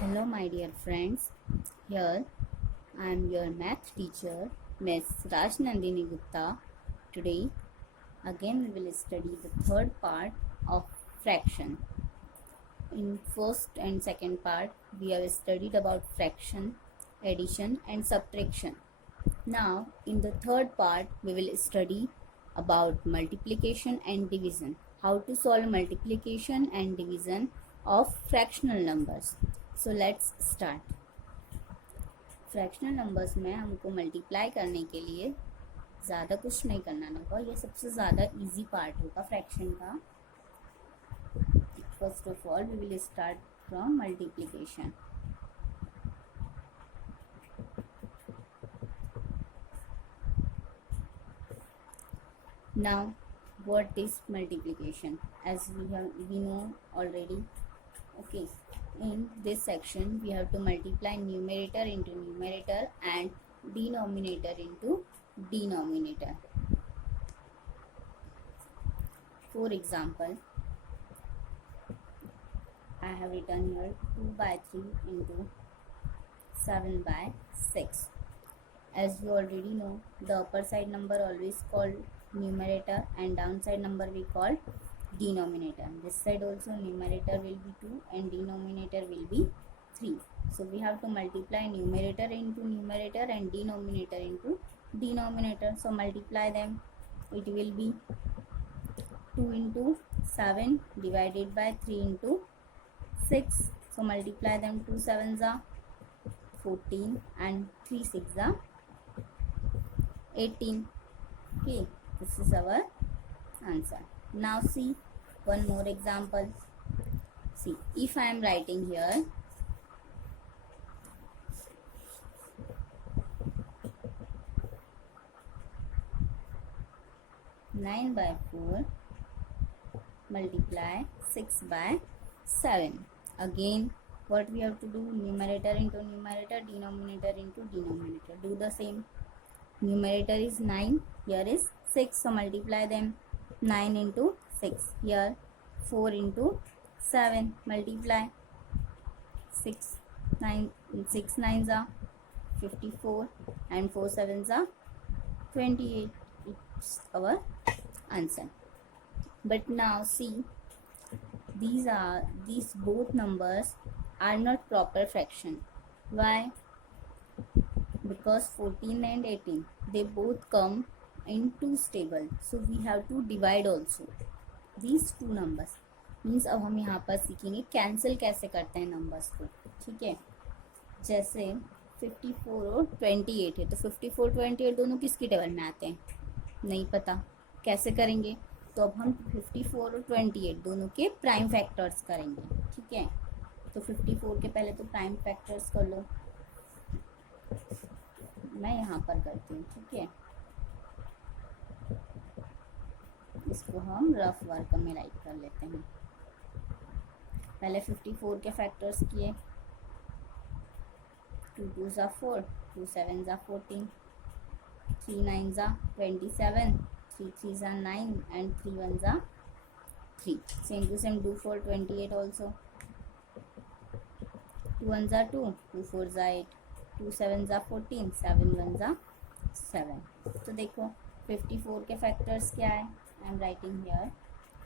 Hello, my dear friends. Here I am your math teacher, Miss Rajnandini Gupta. Today, again, we will study the third part of fraction. In first and second part, we have studied about fraction, addition, and subtraction. Now, in the third part, we will study about multiplication and division. How to solve multiplication and division of fractional numbers. So, let's start. Fractional numbers में हमको मल्टीप्लाई करने के लिए ज़्यादा कुछ नहीं करना होगा. ये सबसे ज़्यादा इजी पार्ट होगा फ्रैक्शन का. First of all we will start from multiplication. Now, what is multiplication? As we know already. Okay. In this section, we have to multiply numerator into numerator and denominator into denominator. For example, I have written here 2 by 3 into 7 by 6. As you already know, the upper side number always called numerator and downside number we call denominator. This side also numerator will be 2 and denominator will be 3. So we have to multiply numerator into numerator and denominator into denominator. So multiply them. It will be 2 into 7 divided by 3 into 6. So multiply them. 2 7s are 14 and 3 6 are 18. Okay, this is our answer. Now see one more example. See, if I am writing here 9 by 4 multiply 6 by 7. Again, what we have to do? Numerator into numerator, denominator into denominator. Do the same. Numerator is 9, here is 6, so multiply them. 9 into 6, here 4 into 7, multiply 6 9s are 54 and 4 7s are 28. It's our answer. But now see, these both numbers are not proper fraction. Why? Because 14 and 18 they both come in twos table, so we have to divide also these two numbers. Means अब हम यहाँ पर सीखेंगे कैंसिल कैसे करते हैं नंबर्स को. ठीक है, जैसे 54 और 28 है तो 54 28 दोनों किसकी टेबल में आते हैं नहीं पता, कैसे करेंगे? तो अब हम 54 और 28 दोनों के प्राइम फैक्टर्स करेंगे. ठीक है, तो 54 के पहले तो प्राइम फैक्टर्स कर लो. मैं यहाँ पर करती हूँ. ठीक है, इसको हम रफ वर्क में राइट कर लेते हैं. पहले 54 के फैक्टर्स किए. 2 2s are 4, 2 7s are 14, 3 9s are 27, 3 3s are 9 and 3 1s are 3. Same to same do for 28 also. 2 1s are 2, 2 4s are 8, 2 7s are 14, 7 1s are 7. तो देखो 54 के फैक्टर्स क्या है? आई एम राइटिंग हियर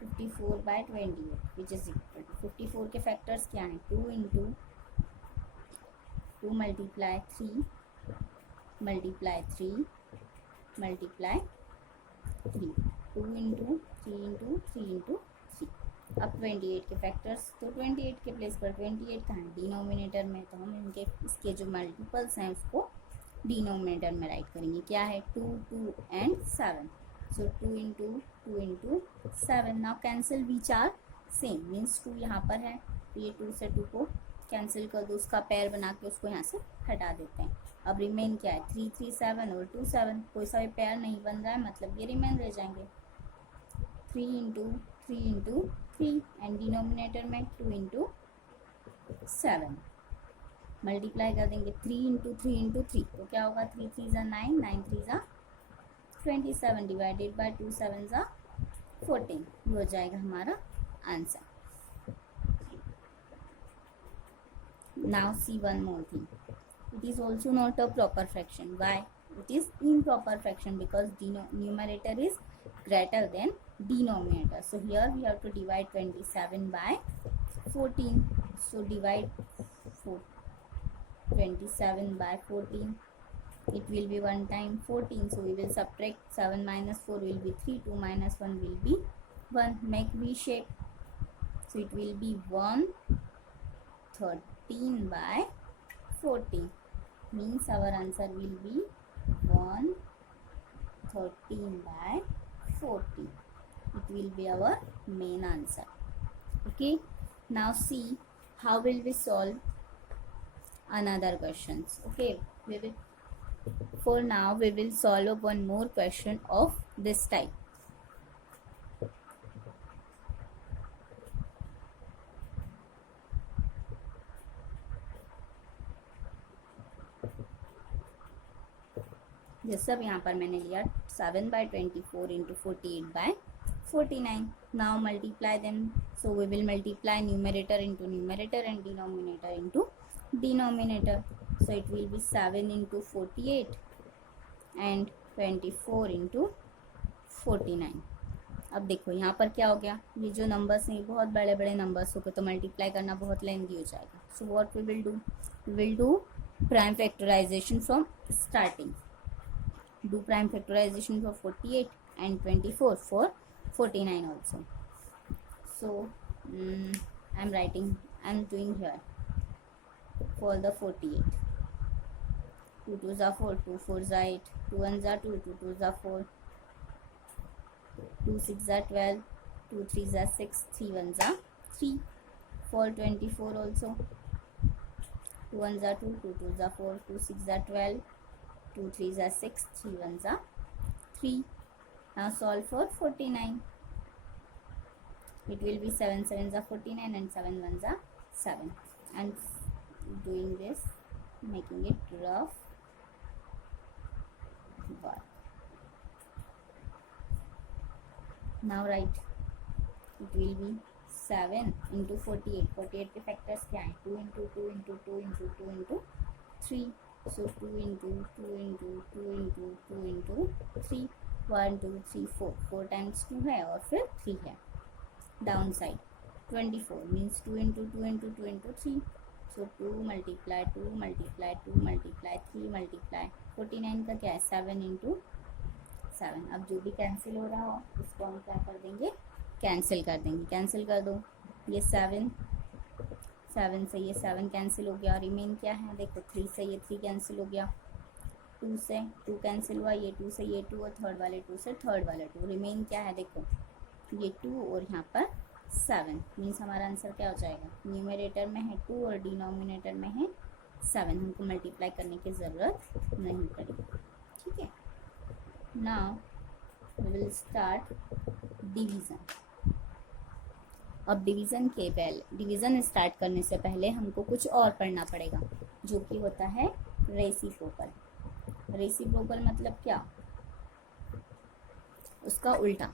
54 by 28 which is equal to 54 के फैक्टर्स क्या हैं? 2 into 2 multiply 3 multiply 3 multiply 3, 2 into 3 into 3 into 3. अब 28 के फैक्टर्स, तो 28 के प्लेस पर 28 कहाँ है? डिनोमिनेटर में. तो हम इनके इसके जो मल्टीपल्स हैं उसको डिनोमिनेटर में राइट करेंगे. क्या है? 2 2 and 7. So 2 into 7. Now cancel which are same, means 2 यहाँ पर है तो ये 2 से 2 को कैंसिल कर दो, उसका पेयर बना के उसको यहाँ से हटा देते हैं. अब रिमेन क्या है? 3 3 7 और 2 7. कोई सा भी पेयर नहीं बन रहा है, मतलब ये रिमेन रह जाएंगे. 3 into 3 एंड डिनोमिनेटर में 2 into 7 मल्टीप्लाई कर देंगे. 3 into 3 into 3 तो क्या होगा? 3 3s are 9, 9 3s are 27 divided by 2 7s are 14. ये हो जाएगा हमारा answer. Now see one more thing. It is also not a proper fraction. Why? It is improper fraction because numerator is greater than denominator. So here we have to divide 27 by 14. So divide 27 by 14. It will be 1 time 14. So we will subtract 7 minus 4 will be 3. 2 minus 1 will be 1. Make V shape. So it will be 113 by 40. Means our answer will be 113 by 40. It will be our main answer. Okay. Now see how will we solve another questions. Okay. For now we will solve one more question of this type. जैसे अब यहाँ पर मैंने लिया 7 by 24 into 48 by 49. Now multiply them. So we will multiply numerator into numerator and denominator into denominator. So it will be 7 into 48 and 24 into 49. अब देखो यहाँ पर क्या हो गया, ये जो नंबर्स हैं बहुत बड़े बड़े नंबर्स हो गए तो मल्टीप्लाई करना बहुत लेंथी हो जाएगा. So what we will do prime factorization from starting. Do prime factorization for 48 and 24 for 49 also. So I'm doing here for the 48. 2 2s are 4, 2 4s are 8, 2 1s are 2, 2 2s are 4, 2 6s are 12, 2 3s are 6, 3 1s are 3. For 24 also 2 1s are 2, 2 2s are 4, 2 6s are 12, 2 3s are 6, 3 1s are 3. Now solve for 49. It will be 7 7s are 49 and 7 1s are 7. And doing this, making it rough work. Now write. It will be 7 into 48. 48 के फैक्टर्स क्या हैं? 2 into 2 into 2 into 2 into 3. So 2 into 2 into 2 into 2 into 3. 1 2 3 4. 4 times 2 है और फिर 3 है. Down side 24 means 2 into 2 into 2 into 3. So 2 multiply 2 multiply 2 multiply 3 multiply 49 का क्या है? 7 into 7. अब जो भी कैंसिल हो रहा हो उसको हम क्या कर देंगे? कैंसिल कर देंगे. कैंसिल कर दो. ये 7 से ये 7 कैंसिल हो गया. रिमेन क्या है? देखो 3 से ये 3 कैंसिल हो गया. 2 से 2 कैंसिल हुआ. ये 2 से ये 2 और थर्ड वाले 2 से थर्ड वाले 2. रिमेन क्या है? देखो ये 2 और यहाँ पर 7. मीन्स हमारा आंसर क्या हो जाएगा? न्यूमरेटर में है 2 और डिनोमिनेटर में है 7. हमको मल्टीप्लाई करने की ज़रूरत नहीं पड़ेगी. ठीक है. Now we will start division. अब डिवीज़न स्टार्ट करने से पहले हमको कुछ और पढ़ना पड़ेगा जो कि होता है रेसिप्रोकल. रेसिप्रोकल मतलब क्या? उसका उल्टा.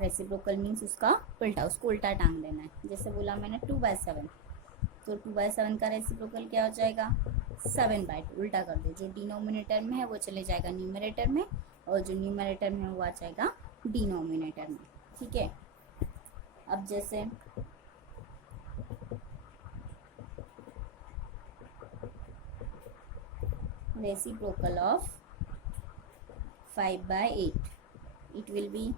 रेसिप्रोकल मीन्स उसका उल्टा, उसको उल्टा टांग देना है. जैसे बोला मैंने 2/7, तो 2/7 का रेसिप्रोकल क्या हो जाएगा? 7/2. उल्टा कर दो. जो डिनोमिनेटर में है वो चले जाएगा न्यूमरेटर में और जो न्यूमरेटर में वो आ जाएगा डिनोमिनेटर में. ठीक है. अब जैसे reciprocal of 5/8 it will be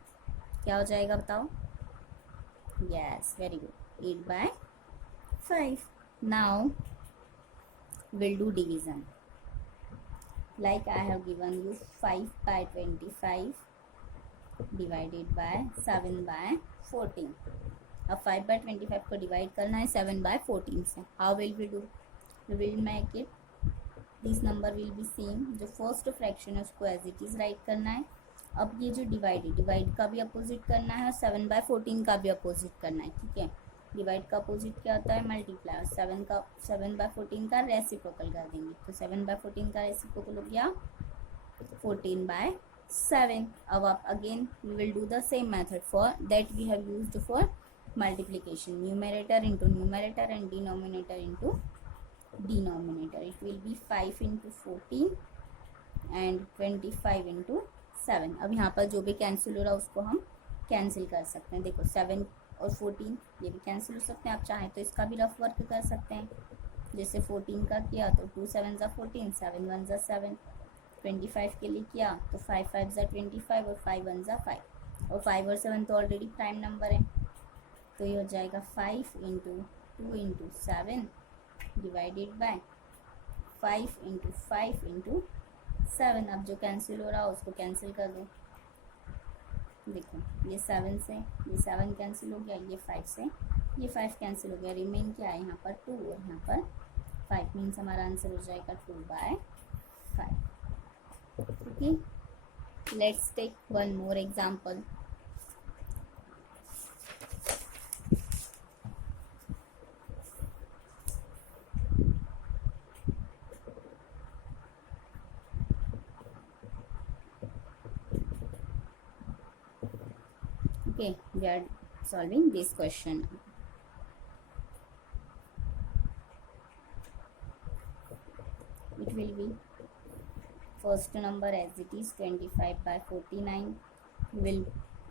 क्या हो जाएगा बताओ? Yes, very good. 8/5. Now will do division. Like I have given you 5/25 divided by 7/14. अब 5/25 को डिवाइड करना है 7/14 से. How will we do? We will make it this number will be same. जो फर्स्ट फ्रैक्शन है उसको एज इट इज राइट करना है. अब ये जो डिवाइड का भी अपोजिट करना है और 7/14 का भी अपोजिट करना है. ठीक है. डिवाइड का अपोजिट क्या होता है? मल्टीप्लाई. और 7/14 का रेसिप्रोकल कर देंगे. तो 7/14 का रेसिप्रोकल हो गया 14/7. अब आप again we will do the same method for that we have used for multiplication. Numerator into numerator and denominator into denominator. It will be 5 into 14 and 25 into 7. अब यहाँ पर जो भी कैंसिल हो रहा है उसको हम कैंसिल कर सकते हैं. देखो 7 और 14 ये भी कैंसिल हो सकते हैं. आप चाहें तो इसका भी रफ वर्क कर सकते हैं. जैसे 14 का किया तो 2 7 ज़ा 14, 7 1 ज़ा 7. 25 के लिए किया तो 5 5 ज़ा 25 और 5 1 ज़ा 5. और 5 और 7 तो ऑलरेडी प्राइम नंबर है, तो ये हो जाएगा 5 इंटू 2 इंटू 7 डिवाइडेड बाय 5 इंटू 5 इंटू 7. अब जो कैंसिल हो रहा है उसको कैंसिल कर दो. देखो ये 7 से ये 7 कैंसिल हो गया, ये 5 से ये 5 कैंसिल हो गया. रिमेन क्या है यहाँ पर 2 और यहाँ पर 5. मीन्स हमारा आंसर हो जाएगा 2/5. Okay, let's take one more example. Okay, we are solving this question. It will be first number as it is 25/49. We will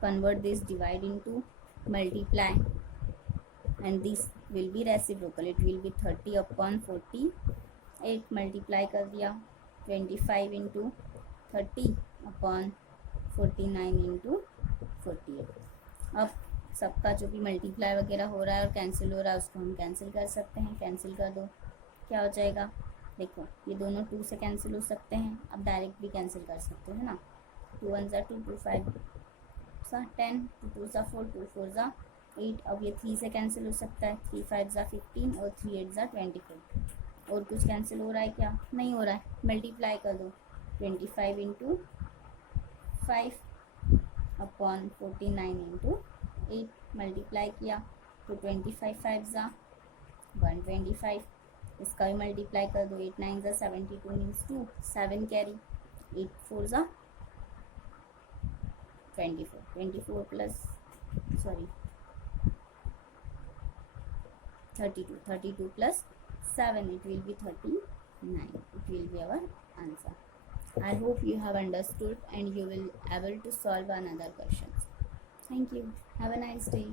convert this divide into multiply, and this will be reciprocal. It will be 30/48. multiply कर दिया 25 into 30/49 into 48. अब सबका जो भी मल्टीप्लाई वगैरह हो रहा है और कैंसिल हो रहा है उसको हम कैंसिल कर सकते हैं. कैंसिल कर दो, क्या हो जाएगा. देखो ये दोनों 2 से कैंसिल हो सकते हैं. अब डायरेक्ट भी कैंसिल कर सकते हो, है ना. 2 1 ज़ा 2, 2 5 ज़ा 10, 2 2 ज़ा 4, 2 4 ज़ा 8. अब ये 3 से कैंसिल हो सकता है. 3 5 ज़ा 15 और 3 8 ज़ा 24. और कुछ कैंसिल हो रहा है क्या? नहीं हो रहा है. मल्टीप्लाई कर दो 25 इंटू 5/49 इंटू 8. मल्टीप्लाई किया तो 25 5 ज़ा 125. इसका भी मल्टीप्लाई कर दो. 8 9 ज़ा 72 मीन्स 2. 7 कैरी. 8 4 ज़ा 24. 24 प्लस 32 plus 7, it will be 39. It will be our answer. I hope you have understood and you will able to solve another questions. Thank you. Have a nice day.